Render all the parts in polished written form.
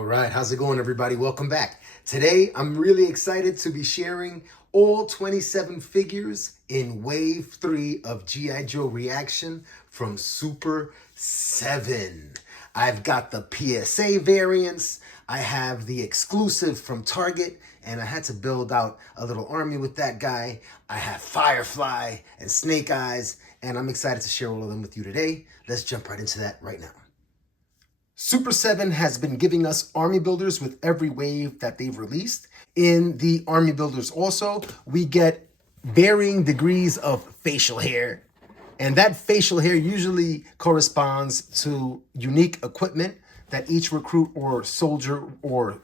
All right, how's it going, everybody? Welcome back. Today, I'm really excited to be sharing all 27 figures in Wave 3 of G.I. Joe ReAction from Super 7. I've got the PSA variants, I have the exclusive from Target, and I had to build out a little army with that guy. I have Firefly and Snake Eyes, and I'm excited to share all of them with you today. Let's jump right into that right now. Super 7 has been giving us army builders with every wave that they've released. In the army builders also, we get varying degrees of facial hair. And that facial hair usually corresponds to unique equipment that each recruit or soldier or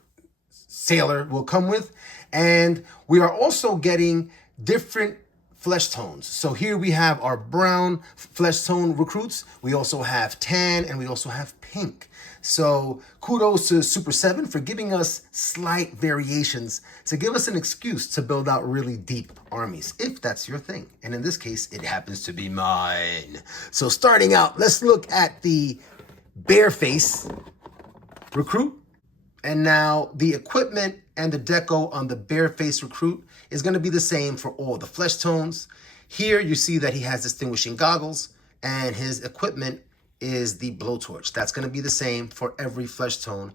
sailor will come with. And we are also getting different flesh tones. So here we have our brown flesh tone recruits. We also have tan and we also have pink. So kudos to Super 7 for giving us slight variations to give us an excuse to build out really deep armies, if that's your thing. And in this case, it happens to be mine. So starting out, let's look at the bare face recruit. And now the equipment and the deco on the bare face recruit is going to be the same for all the flesh tones. Here you see that he has distinguishing goggles and his equipment is the blowtorch. That's going to be the same for every flesh tone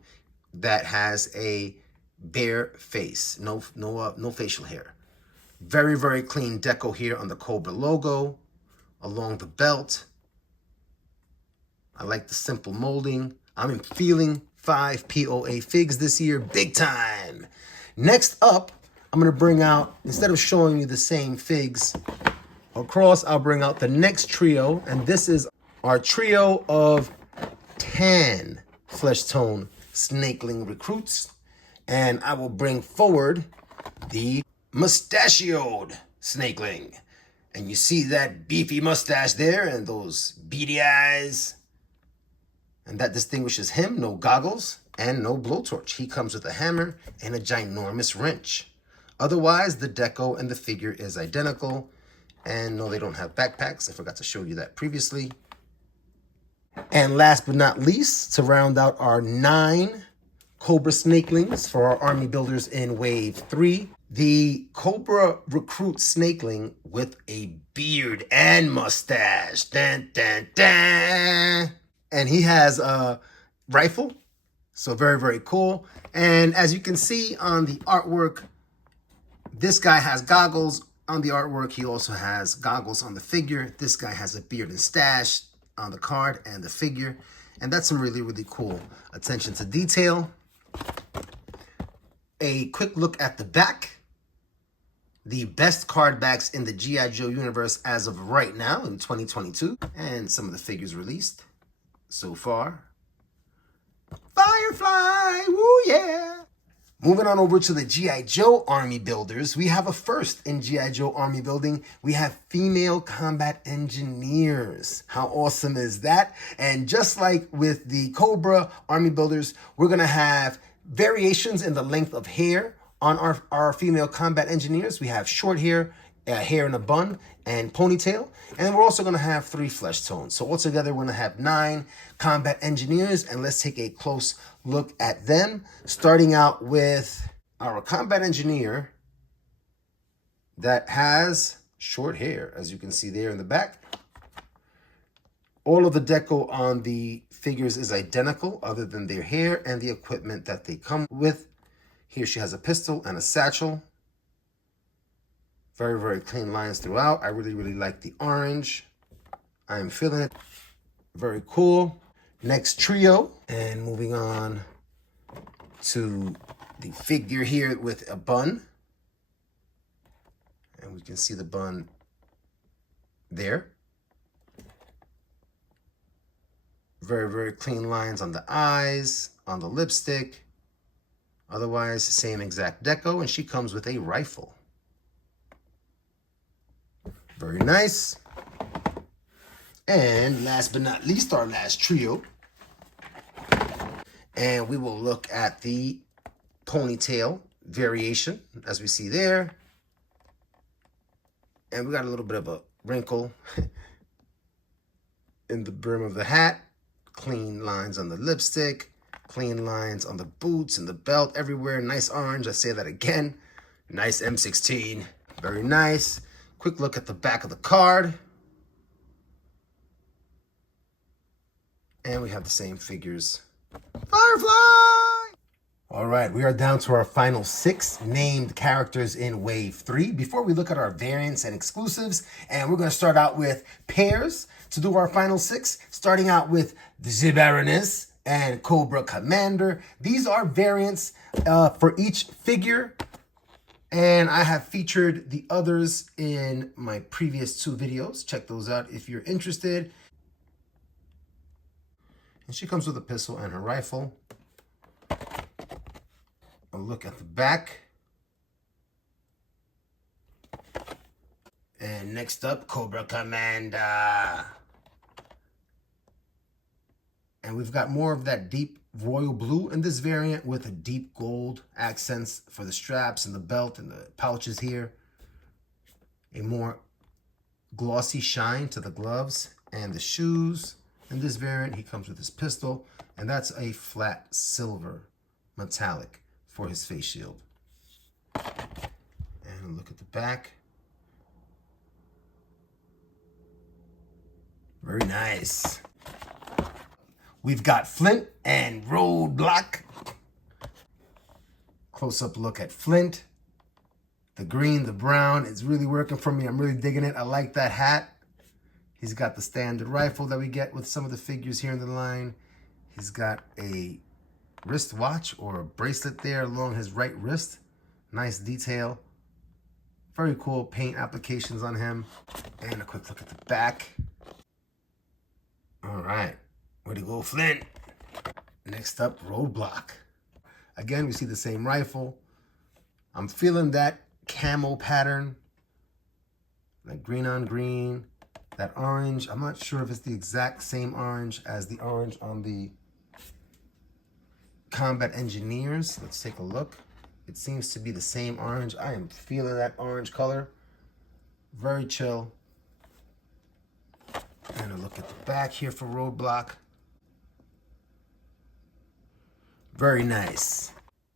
that has a bare face, no facial hair. Very, very clean deco here on the Cobra logo, along the belt. I like the simple molding. I'm feeling 5 POA figs this year, big time. Next up, I'm gonna bring out, instead of showing you the same figs across, I'll bring out the next trio, and this is our trio of tan flesh tone snakeling recruits. And I will bring forward the mustachioed snakeling. And you see that beefy mustache there and those beady eyes. And that distinguishes him, no goggles and no blowtorch. He comes with a hammer and a ginormous wrench. Otherwise, the deco and the figure is identical. And no, they don't have backpacks. I forgot to show you that previously. And last but not least, to round out our 9 Cobra snakelings for our army builders in Wave 3, the Cobra Recruit Snakeling with a beard and mustache. Dun, dun, dun. And he has a rifle, so very, very cool. And as you can see on the artwork, this guy has goggles on the artwork. He also has goggles on the figure. This guy has a beard and stash on the card and the figure. And that's some really, really cool attention to detail. A quick look at the back. The best card backs in the G.I. Joe universe as of right now in 2022. And some of the figures released so far. Firefly, woo yeah! Moving on over to the G.I. Joe Army Builders, we have a first in G.I. Joe Army Building. We have female combat engineers. How awesome is that? And just like with the Cobra Army Builders, we're going to have variations in the length of hair on our female combat engineers. We have short hair, hair in a bun, and ponytail. And then we're also going to have 3 flesh tones. So altogether, we're going to have 9 combat engineers. And let's take a close look at them. Starting out with our combat engineer that has short hair, as you can see there in the back. All of the deco on the figures is identical other than their hair and the equipment that they come with. Here she has a pistol and a satchel. Very, very clean lines throughout. I really, really like the orange. I am feeling it. Very cool. Next trio. And moving on to the figure here with a bun. And we can see the bun there. Very, very clean lines on the eyes, on the lipstick. Otherwise, same exact deco. And she comes with a rifle. Very nice. And last but not least, our last trio. And we will look at the ponytail variation, as we see there. And we got a little bit of a wrinkle in the brim of the hat. Clean lines on the lipstick. Clean lines on the boots and the belt everywhere. Nice orange. I say that again. Nice M16. Very nice. Quick look at the back of the card. And we have the same figures. Firefly! All right, we are down to our final 6 named characters in Wave 3. Before we look at our variants and exclusives, and we're going to start out with pairs to do our final 6, starting out with the Baroness and Cobra Commander. These are variants for each figure, and I have featured the others in my previous 2 videos. Check those out if you're interested. And she comes with a pistol and her rifle. A look at the back. And next up, Cobra Commander. And we've got more of that deep royal blue in this variant with a deep gold accents for the straps and the belt and the pouches here. A more glossy shine to the gloves and the shoes. In this variant, he comes with his pistol, and that's a flat silver metallic for his face shield. And a look at the back. Very nice. We've got Flint and Roadblock. Close-up look at Flint. The green, the brown, it's really working for me. I'm really digging it. I like that hat. He's got the standard rifle that we get with some of the figures here in the line. He's got a wristwatch or a bracelet there along his right wrist. Nice detail. Very cool paint applications on him. And a quick look at the back. All right. Way to go, Flint. Next up, Roadblock. Again, we see the same rifle. I'm feeling that camo pattern. Like green on green. That orange, I'm not sure if it's the exact same orange as the orange on the Combat Engineers. Let's take a look. It seems to be the same orange. I am feeling that orange color. Very chill. And a look at the back here for Roadblock. Very nice.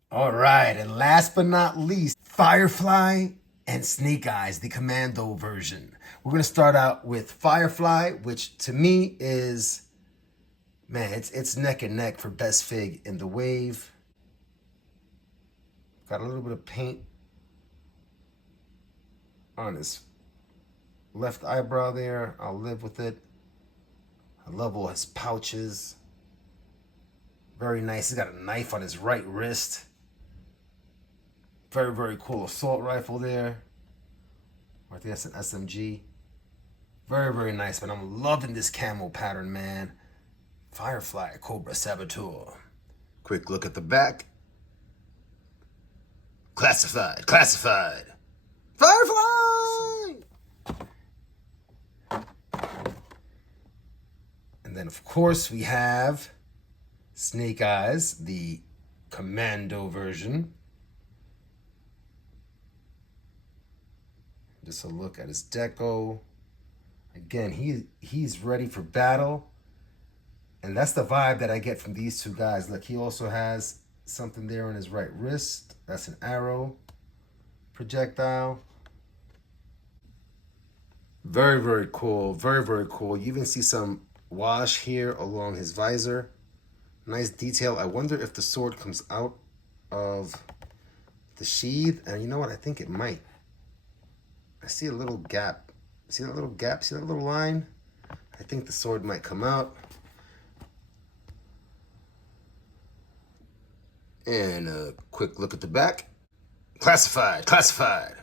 All right, and last but not least, Firefly and Snake Eyes, the Commando version. We're going to start out with Firefly, which to me is, man, it's neck and neck for best fig in the wave. Got a little bit of paint on his left eyebrow there. I'll live with it. I love all his pouches. Very nice. He's got a knife on his right wrist. Very, very cool assault rifle there. I think that's an SMG. Very, very nice, man. I'm loving this camo pattern, man. Firefly, Cobra Saboteur. Quick look at the back. Classified, classified. Firefly! And then, of course, we have Snake Eyes, the Commando version. Just a look at his deco. Again, he's ready for battle. And that's the vibe that I get from these 2 guys. Look, he also has something there on his right wrist. That's an arrow projectile. Very, very cool. Very, very cool. You even see some wash here along his visor. Nice detail. I wonder if the sword comes out of the sheath. And you know what? I think it might. I see a little gap. See that little gap? See that little line? I think the sword might come out. And a quick look at the back. Classified, classified.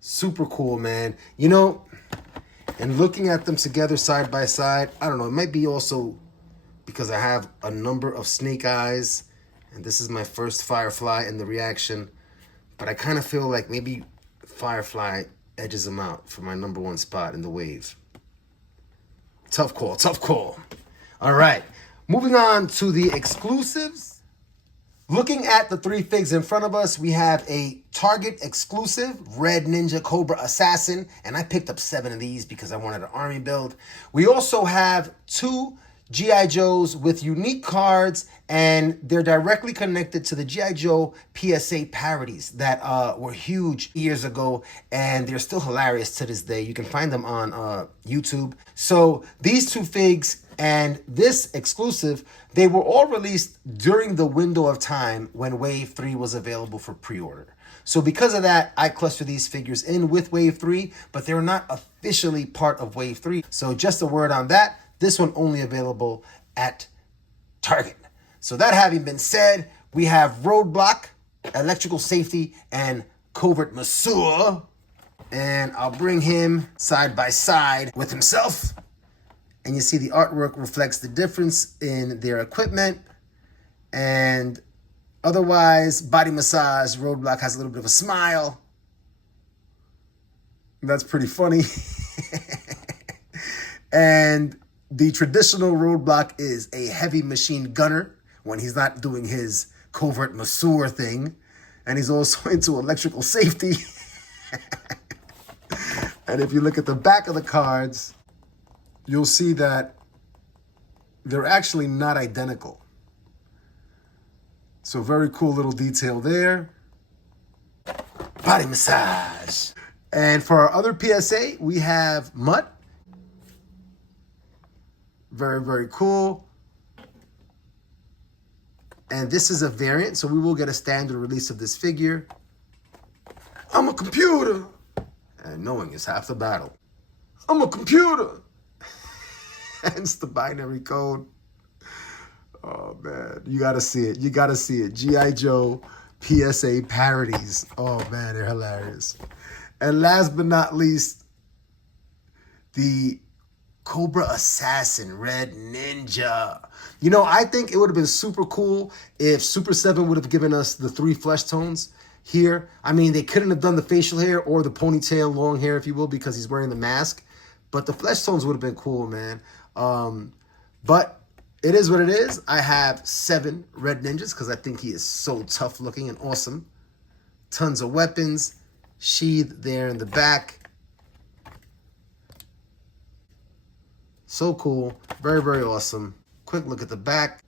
Super cool, man. You know, and looking at them together side by side, I don't know, it might be also because I have a number of Snake Eyes, and this is my first Firefly in the reaction, but I kind of feel like maybe Firefly edges him out for my #1 spot in the wave. Tough call, tough call. All right, moving on to the exclusives. Looking at the 3 figs in front of us, we have a Target exclusive, Red Ninja Cobra Assassin, and I picked up 7 of these because I wanted an army build. We also have 2 G.I. Joes with unique cards, and they're directly connected to the G.I. Joe PSA parodies that were huge years ago, and they're still hilarious to this day. You can find them on YouTube. So these two figs and this exclusive, they were all released during the window of time when Wave 3 was available for pre-order. So because of that, I cluster these figures in with Wave 3, but they're not officially part of Wave 3. So just a word on that. This one only available at Target. So that having been said, we have Roadblock, Electrical Safety, and Covert Masseur. And I'll bring him side by side with himself. And you see the artwork reflects the difference in their equipment. And otherwise, body massage, Roadblock has a little bit of a smile. That's pretty funny. And the traditional Roadblock is a heavy machine gunner when he's not doing his Covert Masseur thing. And he's also into electrical safety. And if you look at the back of the cards, you'll see that they're actually not identical. So very cool little detail there. Body massage. And for our other PSA, we have Mutt. Very, very cool. And this is a variant, so we will get a standard release of this figure. I'm a computer. And knowing is half the battle. I'm a computer. Hence the binary code. Oh, man. You got to see it. You got to see it. G.I. Joe PSA parodies. Oh, man, they're hilarious. And last but not least, the Cobra Assassin, Red Ninja. You know, I think it would have been super cool if Super7 would have given us the 3 flesh tones here. I mean, they couldn't have done the facial hair or the ponytail, long hair, if you will, because he's wearing the mask. But the flesh tones would have been cool, man. But it is what it is. I have 7 Red Ninjas because I think he is so tough looking and awesome. Tons of weapons sheathed there in the back. So cool. Very, very awesome. Quick look at the back.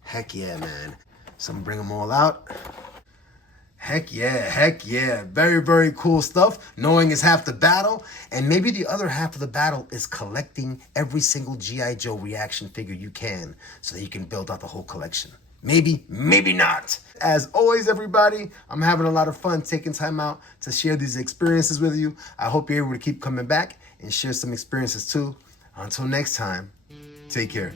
Heck yeah, man. So I'm gonna bring them all out. Heck yeah, heck yeah. Very, very cool stuff. Knowing is half the battle. And maybe the other half of the battle is collecting every single G.I. Joe reaction figure you can so that you can build out the whole collection. Maybe, maybe not. As always, everybody, I'm having a lot of fun taking time out to share these experiences with you. I hope you're able to keep coming back and share some experiences too. Until next time, take care.